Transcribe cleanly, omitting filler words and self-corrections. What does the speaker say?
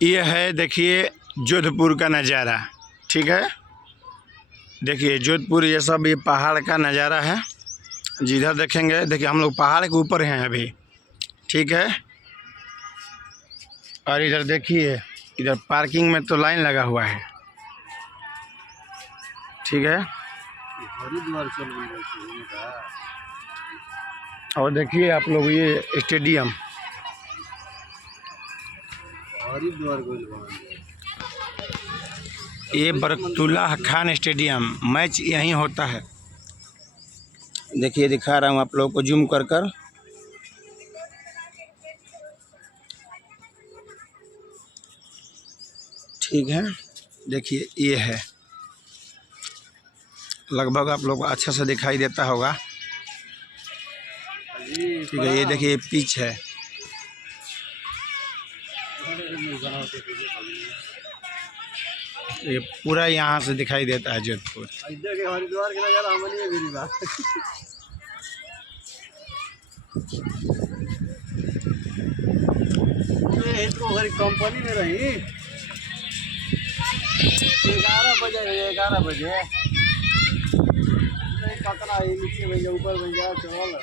ये है देखिए जोधपुर का नज़ारा। ठीक है, देखिए जोधपुर ये सब ये पहाड़ का नज़ारा है। जिधर देखेंगे, देखिए हम लोग पहाड़ के ऊपर हैं अभी। ठीक है, और इधर देखिए, इधर पार्किंग में तो लाइन लगा हुआ है। ठीक है, हरिद्वार चल रही है। और देखिए आप लोग ये स्टेडियम हरिद्वार ये बरकतुल्लाह खान स्टेडियम, मैच यहीं होता है। देखिए दिखा रहा हूँ आप लोगों को जूम कर कर। ठीक है, देखिए ये है, लगभग आप लोग को अच्छा से दिखाई देता होगा। ठीक है, ये देखिए पिच है। ये पूरा यहाँ से दिखाई देता है जोधपुर। हरिद्वार के नजारा हमने भी बात ये तो हमारी कंपनी में रही 11 बजे पकड़ा नीचे भैया ऊपर भैया चल